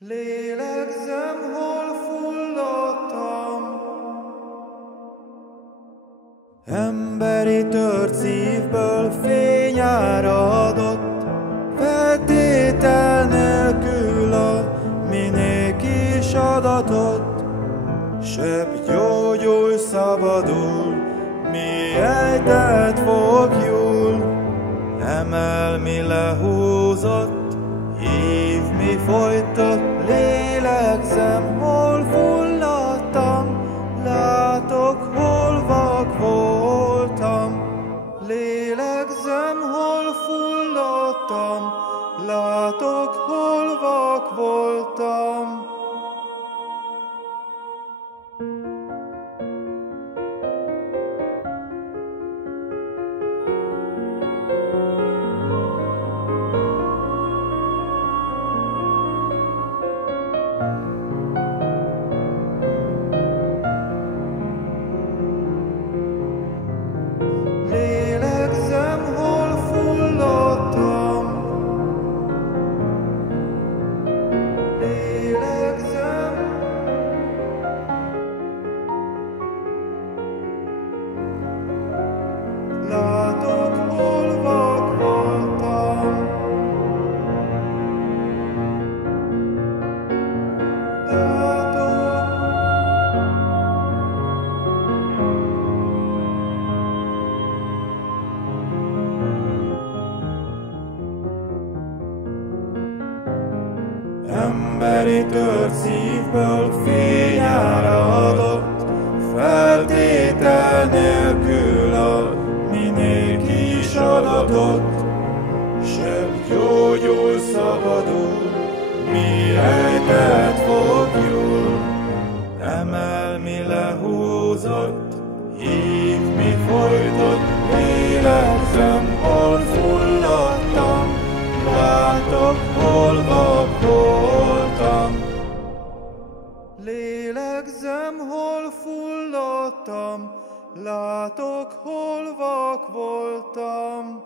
Lélegzem, hol fulladtam. Emberi tört szívből fény áradott, feltétel nélkül a minék is adatot. Sebb gyógyul, szabadul, mi ejtett fogjul, emel, mi lehúzott, hív, mi folytott. Lélegzem, hol fulladtam, látok, hol vak voltam. Lélegzem, hol fulladtam, látok, hol vak voltam. Lélegzem, hol fulladtam. Lélegzem, látok, hol vak voltam. Emberi tört szívből fény áradott, feltétel nélkül a minék is adatot. Sebb gyógyul, szabadul, mi ejtett fogjul, emel, mi lehúzott, hív, mi folytott. Lélegzem, hol fulladtam, látok, hol vak voltam. Lélegzem, hol fulladtam, látok, hol vak voltam.